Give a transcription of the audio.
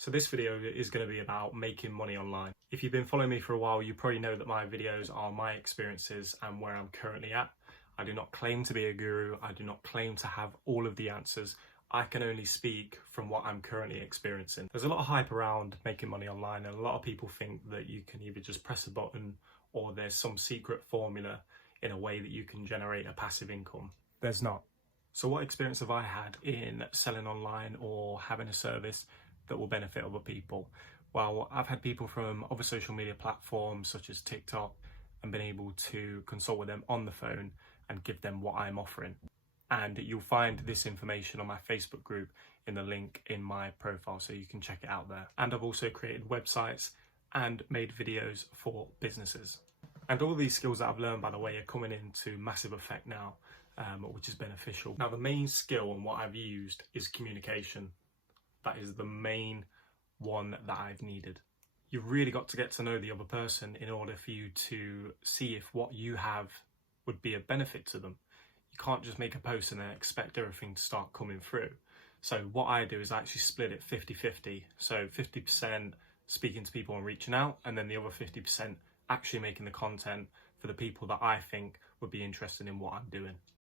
So this video is going to be about making money online. If you've been following me for a while, you probably know that my videos are my experiences and where I'm currently at. I do not claim to be a guru. I do not claim to have all of the answers. I can only speak from what I'm currently experiencing. There's a lot of hype around making money online, and a lot of people think that you can either just press a button or there's some secret formula in a way that you can generate a passive income. There's not. So what experience have I had in selling online or having a service that will benefit other people? Well, I've had people from other social media platforms such as TikTok and been able to consult with them on the phone and give them what I'm offering. And you'll find this information on my Facebook group in the link in my profile, so you can check it out there. And I've also created websites and made videos for businesses. And all these skills that I've learned, by the way, are coming into massive effect now, which is beneficial. Now, the main skill and what I've used is communication. That is the main one that I've needed. You've really got to get to know the other person in order for you to see if what you have would be a benefit to them. You can't just make a post and then expect everything to start coming through. So what I do is I actually split it 50-50. So 50% speaking to people and reaching out, and then the other 50% actually making the content for the people that I think would be interested in what I'm doing.